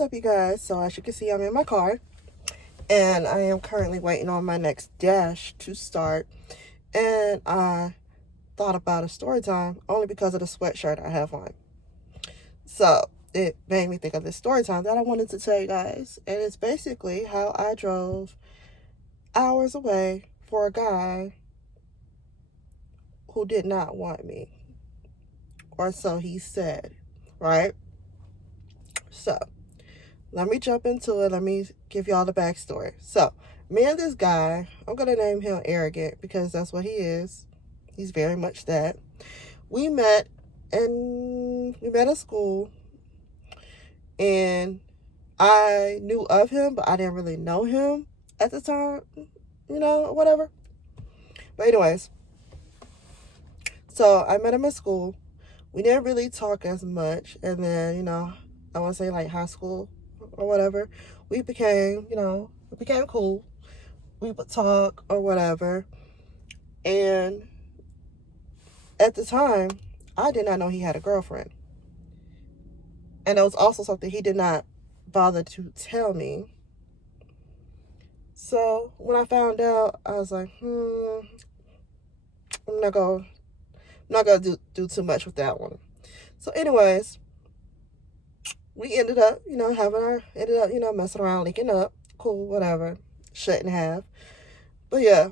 What's up, you guys? So as you can see, I'm in my car and I am currently waiting on my next dash to start, and I thought about a story time only because of the sweatshirt I have on. So it made me think of this story time that I wanted to tell you guys, and it's basically how I drove hours away for a guy who did not want me, or so he said, right? So let me jump into it. Let me give y'all the backstory. So, me and this guy, I'm going to name him Arrogant because that's what he is. He's very much that. We met in school, and I knew of him, but I didn't really know him at the time, whatever. But anyways, so I met him in school. We didn't really talk as much, and then, I want to say like high school or whatever, we became cool. We would talk or whatever. And at the time, I did not know he had a girlfriend. And it was also something he did not bother to tell me. So when I found out, I was like, I'm not gonna do too much with that one. So anyways, we ended up, messing around, linking up. Cool, whatever. Shouldn't have. But yeah,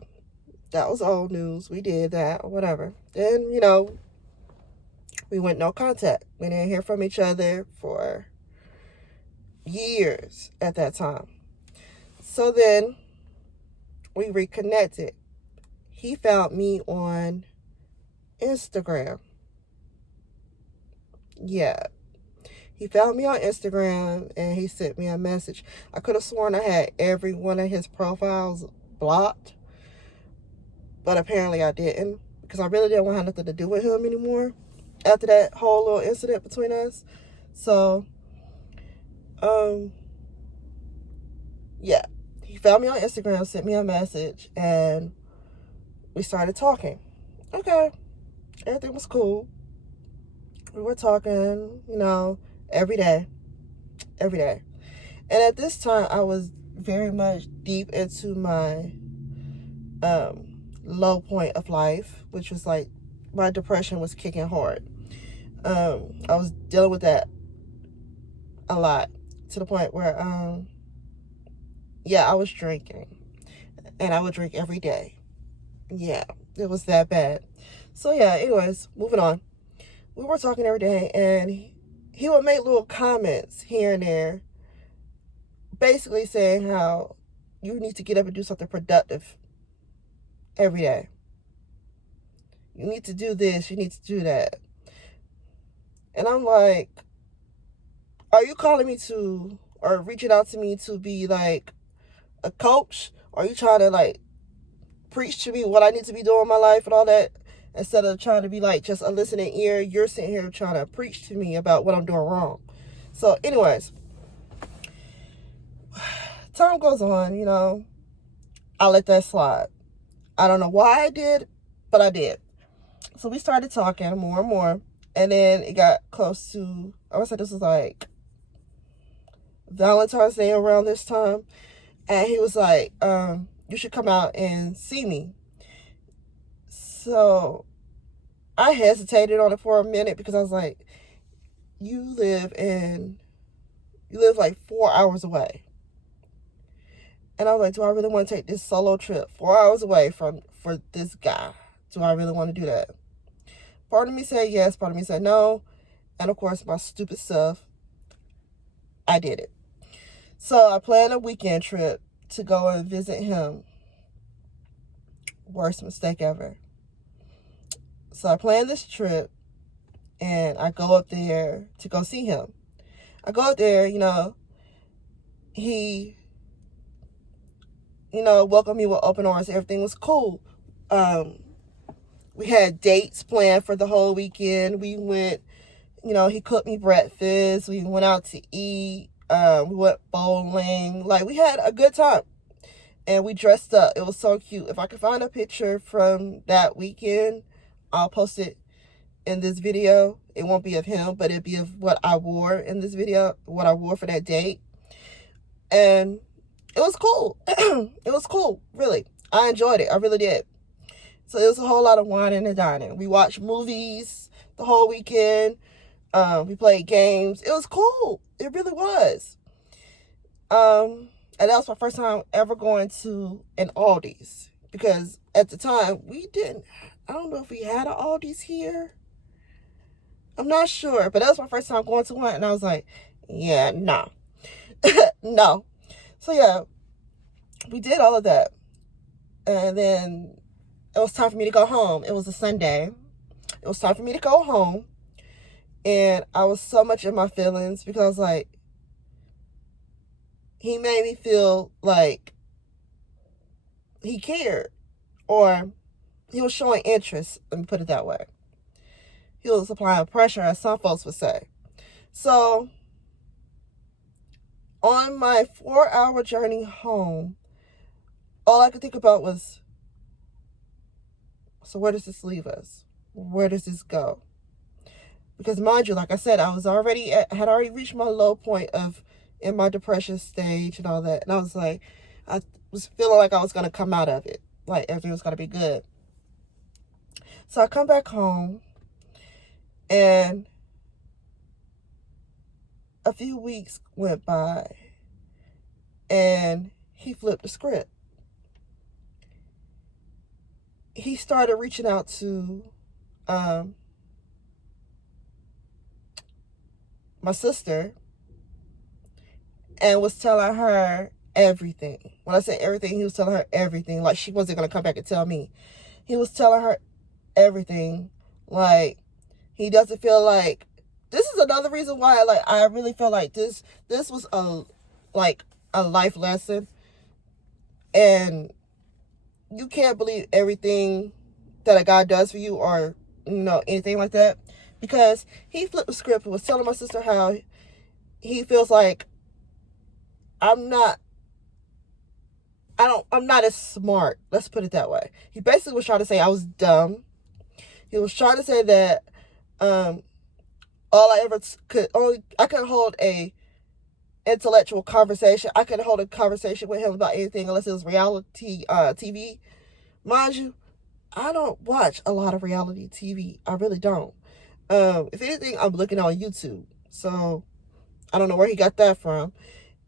that was old news. We did that, or whatever. Then, we went no contact. We didn't hear from each other for years at that time. So then we reconnected. He found me on Instagram. Yeah. He found me on Instagram and he sent me a message. I could have sworn I had every one of his profiles blocked, but apparently I didn't, because I really didn't want nothing to do with him anymore after that whole little incident between us. So, yeah, he found me on Instagram, sent me a message, and we started talking. Okay, everything was cool. We were talking, every day. And at this time, I was very much deep into my low point of life, which was like my depression was kicking hard. I was dealing with that a lot, to the point where I was drinking, and I would drink every day. Yeah, it was that bad. So yeah, anyways, moving on. We were talking every day, and he would make little comments here and there, basically saying how you need to get up and do something productive every day. You need to do this, you need to do that. And I'm like, are you calling me to, or reaching out to me to be like a coach? Are you trying to like preach to me what I need to be doing in my life and all that? Instead of trying to be like just a listening ear, you're sitting here trying to preach to me about what I'm doing wrong. So anyways, time goes on, I let that slide. I don't know why I did, but I did. So we started talking more and more, and then it got close to, I would say this was like Valentine's Day around this time, and he was like, you should come out and see me. So I hesitated on it for a minute, because I was like, you live like 4 hours away. And I was like, do I really want to take this solo trip 4 hours away for this guy? Do I really want to do that? Part of me said yes, part of me said no. And of course, my stupid self, I did it. So I planned a weekend trip to go and visit him. Worst mistake ever. So I planned this trip, and I go up there to go see him. I go up there, he, welcomed me with open arms. Everything was cool. We had dates planned for the whole weekend. We went, he cooked me breakfast. We went out to eat. We went bowling. Like, we had a good time. And we dressed up. It was so cute. If I could find a picture from that weekend, I'll post it in this video. it won't be of him, but it'd be of what I wore in this video, what I wore for that date. And it was cool. It was cool, really. I enjoyed it. I really did. So it was a whole lot of wining and dining. We watched movies the whole weekend. We played games. It was cool. It really was. And that was my first time ever going to an Aldi's. Because at the time, I don't know if we had an Aldi's here. I'm not sure. But that was my first time going to one. And I was like, yeah, no. No. So yeah, we did all of that. And then it was time for me to go home. It was a Sunday. It was time for me to go home. And I was so much in my feelings because I was like, he made me feel like he cared, or he was showing interest. Let me put it that way. He was applying pressure, as some folks would say. So on my 4-hour journey home, all I could think about was, so where does this leave us? Where does this go? Because mind you, like I said, I had already reached my low point in my depression stage and all that. And I was like, I was feeling like I was going to come out of it. Like everything was going to be good. So I come back home, and a few weeks went by, and he flipped the script. He started reaching out to my sister and was telling her everything. When I say everything, he was telling her everything. Like she wasn't going to come back and tell me. He was telling her everything. Like he doesn't feel like, this is another reason why like I really feel like this was a life lesson. And you can't believe everything that a guy does for you, or anything like that, because he flipped the script and was telling my sister how he feels like I'm not as smart. Let's put it that way. He basically was trying to say I was dumb. He was trying to say that all I ever I could hold a intellectual conversation. I could hold a conversation with him about anything unless it was reality TV. Mind you, I don't watch a lot of reality TV. I really don't. If anything, I'm looking on YouTube. So I don't know where he got that from.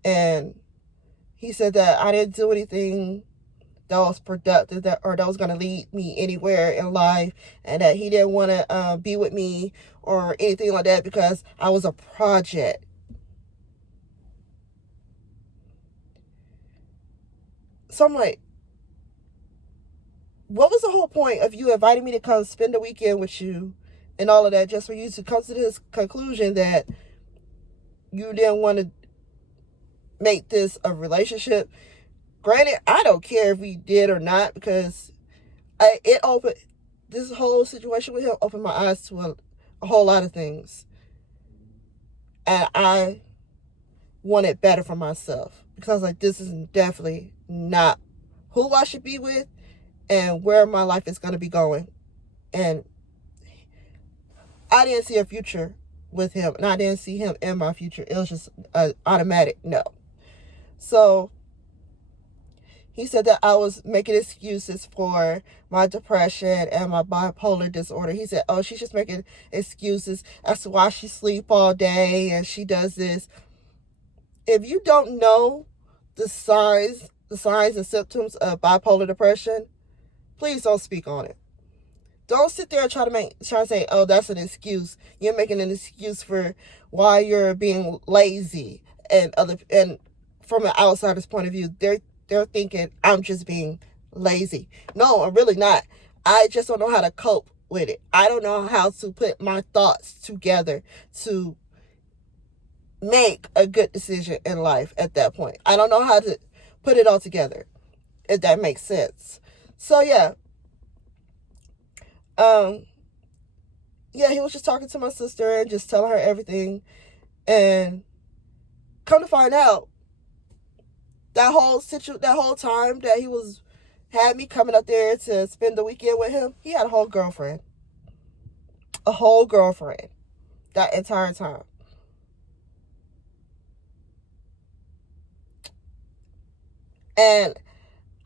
And he said that I didn't do anything that was productive that was going to lead me anywhere in life, and that he didn't want to be with me or anything like that because I was a project. So I'm like, what was the whole point of you inviting me to come spend the weekend with you and all of that, just for you to come to this conclusion that you didn't want to make this a relationship? Granted, I don't care if we did or not, because this whole situation with him opened my eyes to a whole lot of things. And I wanted better for myself, because I was like, this is definitely not who I should be with and where my life is going to be going. And I didn't see a future with him, and I didn't see him in my future. It was just an automatic no. So he said that I was making excuses for my depression and my bipolar disorder. He said, oh, she's just making excuses as to why she sleeps all day and she does this. If you don't know the signs and symptoms of bipolar depression, please don't speak on it. Don't sit there and try to say, oh, that's an excuse. You're making an excuse for why you're being lazy. And from an outsider's point of view, they're thinking I'm just being lazy. No, I'm really not. I just don't know how to cope with it. I don't know how to put my thoughts together to make a good decision in life at that point. I don't know how to put it all together, if that makes sense. So yeah. He was just talking to my sister and just telling her everything. And come to find out, that whole time that he had me coming up there to spend the weekend with him, he had a whole girlfriend. that entire time. And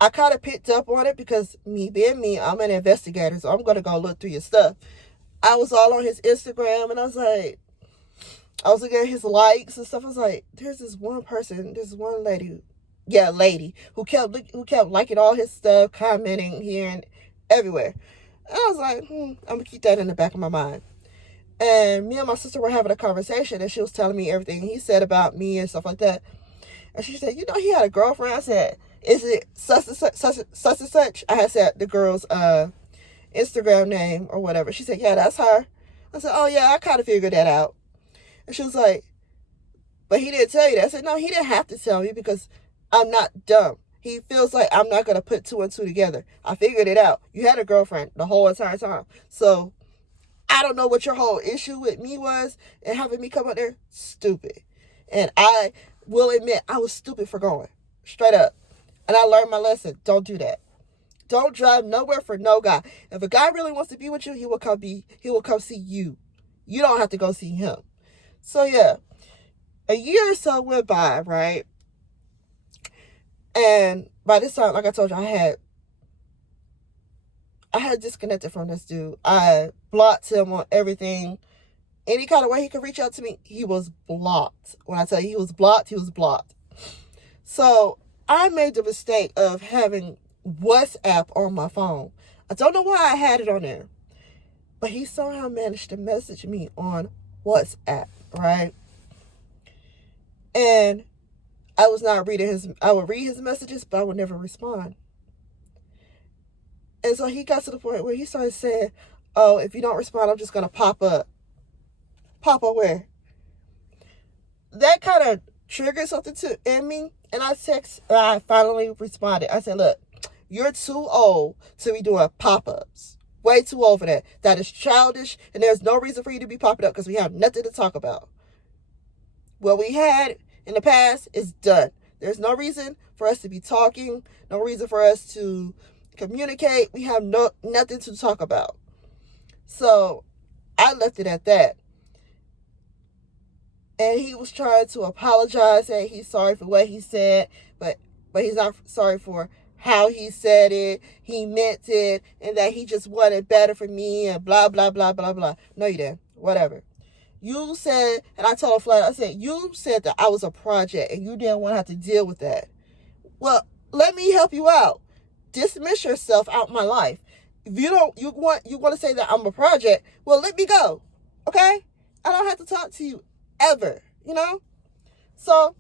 I kind of picked up on it because me being me, I'm an investigator, so I'm going to go look through your stuff. I was all on his Instagram, and I was looking at his likes and stuff. I was like, there's this one person, this one lady, who kept liking all his stuff, commenting here and everywhere. And I was like, I'm going to keep that in the back of my mind. And me and my sister were having a conversation, and she was telling me everything he said about me and stuff like that. And she said, he had a girlfriend? I said, is it such and such? I had said the girl's Instagram name or whatever. She said, yeah, that's her. I said, oh, yeah, I kind of figured that out. And she was like, but he didn't tell you that. I said, no, he didn't have to tell me because I'm not dumb. He feels like I'm not going to put two and two together. I figured it out. You had a girlfriend the whole entire time. So I don't know what your whole issue with me was and having me come up there. Stupid. And I will admit I was stupid for going. Straight up. And I learned my lesson. Don't do that. Don't drive nowhere for no guy. If a guy really wants to be with you, he will come see you. You don't have to go see him. So yeah, a year or so went by, right? And by this time, like I told you, I had disconnected from this dude. I blocked him on everything. Any kind of way he could reach out to me, he was blocked. When I tell you he was blocked, he was blocked. So I made the mistake of having WhatsApp on my phone. I don't know why I had it on there, but he somehow managed to message me on WhatsApp, right? And I was not reading I would read his messages, but I would never respond. And so he got to the point where he started saying, oh, if you don't respond, I'm just going to pop up. Pop up where? That kind of triggered something in me. And I finally responded. I said, look, you're too old to be doing pop-ups. Way too old for that. That is childish, and there's no reason for you to be popping up because we have nothing to talk about. What we had in the past is done. There's no reason for us to be talking, no reason for us to communicate. We have nothing to talk about. So I left it at that. And he was trying to apologize, saying he's sorry for what he said, but he's not sorry for how he said it. He meant it, and that he just wanted better for me, and blah, blah, blah, blah, blah. No, you didn't. Whatever. You said, and I told him flat, I said, you said that I was a project, and you didn't want to have to deal with that. Well, let me help you out. Dismiss yourself out my life. If you want to say that I'm a project, well, let me go. Okay? I don't have to talk to you ever, So,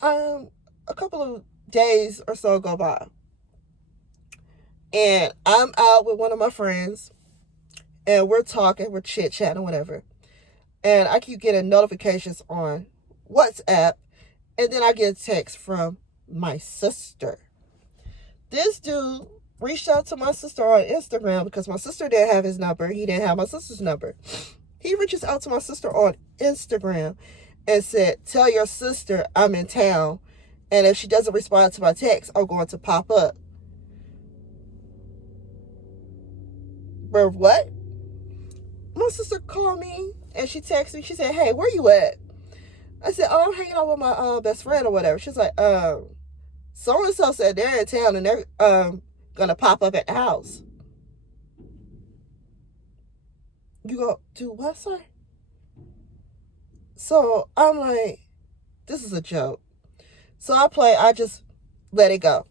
a couple of days or so go by, and I'm out with one of my friends, and we're talking, we're chit-chatting, whatever, and I keep getting notifications on WhatsApp, and then I get a text from my sister. This dude reached out to my sister on Instagram because my sister didn't have his number. He didn't have my sister's number. He reaches out to my sister on Instagram and said, tell your sister I'm in town, and if she doesn't respond to my text, I'm going to pop up. But what? My sister called me, and she texted me. She said, hey, where you at? I said, oh, I'm hanging out with my best friend or whatever. She's like, so-and-so said they're in town, and they're going to pop up at the house. You go, do what, sir? So I'm like, this is a joke. So I just let it go.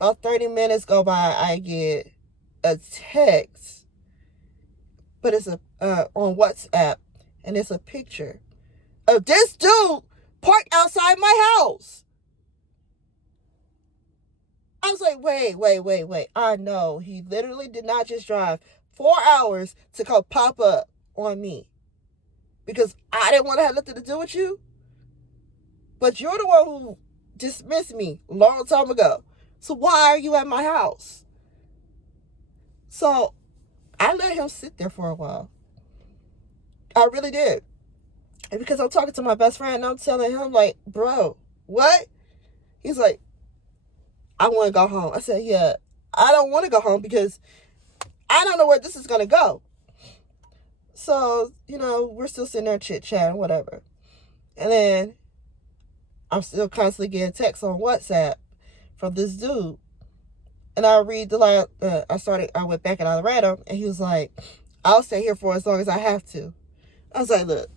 About 30 minutes go by, I get a text, but it's on WhatsApp, and it's a picture of this dude parked outside my house. I was like, wait. I know he literally did not just drive 4 hours to come pop up on me because I didn't want to have nothing to do with you. But you're the one who dismissed me a long time ago. So why are you at my house? So I let him sit there for a while. I really did. And because I'm talking to my best friend and I'm telling him, like, bro, what? He's like, I want to go home. I said, yeah, I don't want to go home because I don't know where this is going to go. So, you know, we're still sitting there chit-chatting, whatever. And then I'm still constantly getting texts on WhatsApp from this dude. And I read the last, I went back and I read him, and he was like, I'll stay here for as long as I have to. I was like, look,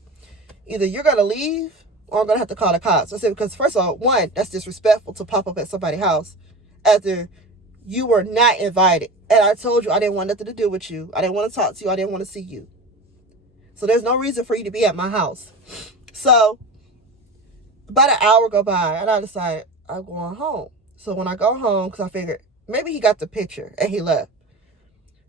either you're going to leave or I'm going to have to call the cops. I said, because first of all, one, that's disrespectful to pop up at somebody's house after you were not invited. And I told you I didn't want nothing to do with you. I didn't want to talk to you. I didn't want to see you. So there's no reason for you to be at my house. So about an hour go by and I decided I'm going home. So when I go home, because I figured maybe he got the picture and he left.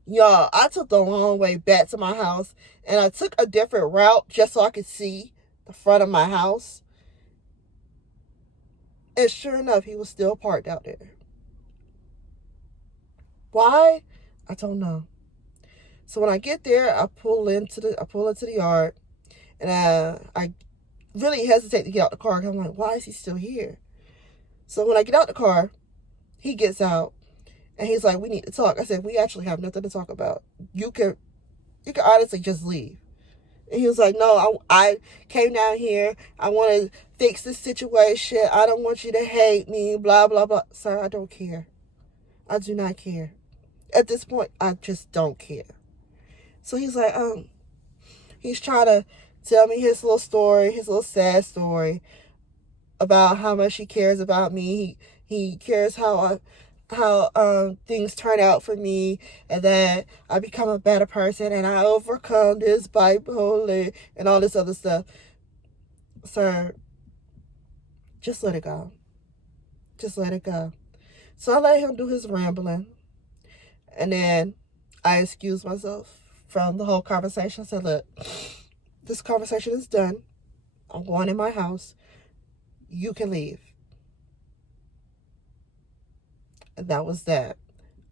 Y'all, I took the long way back to my house and I took a different route just so I could see the front of my house. And sure enough, he was still parked out there. Why? I don't know. So when I get there, I pull into the yard, and I really hesitate to get out the car because I'm like, why is he still here? So when I get out the car, he gets out and he's like, we need to talk. I said, we actually have nothing to talk about. You can honestly just leave. And he was like, no, I came down here. I want to fix this situation. I don't want you to hate me, blah, blah, blah. Sir, I don't care. I do not care. At this point, I just don't care. So he's like, he's trying to tell me his little story, his little sad story about how much he cares about me. He cares how things turn out for me, and that I become a better person and I overcome this bipolar and all this other stuff. Sir, just let it go. Just let it go. So I let him do his rambling, and then I excused myself from the whole conversation. I said, look, this conversation is done. I'm going in my house. You can leave. And that was that.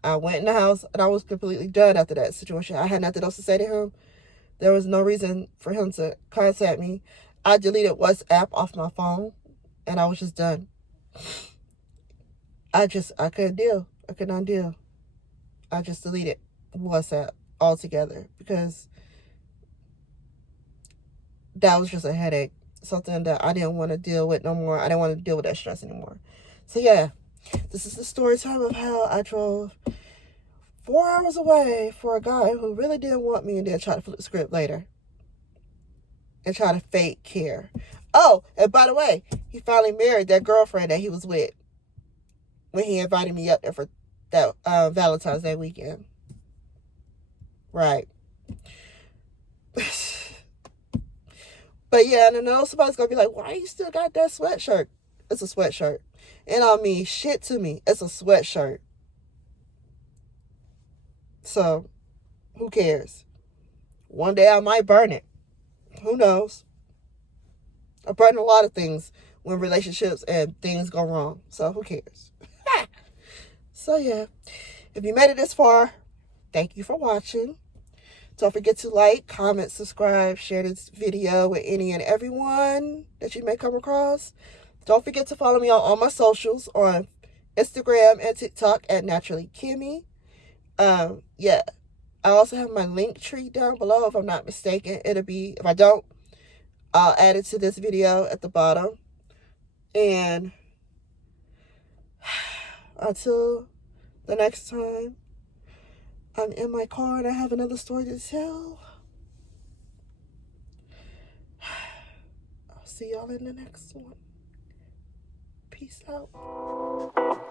I went in the house and I was completely done after that situation. I had nothing else to say to him. There was no reason for him to contact me. I deleted WhatsApp off my phone and I was just done. I couldn't deal. I could not deal. I just deleted WhatsApp altogether because that was just a headache. Something that I didn't want to deal with no more. I didn't want to deal with that stress anymore. So yeah, this is the story time of how I drove 4 hours away for a guy who really didn't want me and then tried to flip the script later and try to fake care. Oh, and by the way, he finally married that girlfriend that he was with when he invited me up there for that Valentine's Day weekend. Right. But yeah, and I know somebody's going to be like, why you still got that sweatshirt? It's a sweatshirt. And I mean, shit to me. It's a sweatshirt. So, who cares? One day I might burn it. Who knows? I burn a lot of things when relationships and things go wrong. So, who cares? So, yeah. If you made it this far, thank you for watching. Don't forget to like, comment, subscribe, share this video with any and everyone that you may come across. Don't forget to follow me on all my socials on Instagram and TikTok at NaturallyKimmie. Yeah. I also have my link tree down below if I'm not mistaken. It'll be, if I don't, I'll add it to this video at the bottom. And until the next time, I'm in my car and I have another story to tell. I'll see y'all in the next one. Peace out.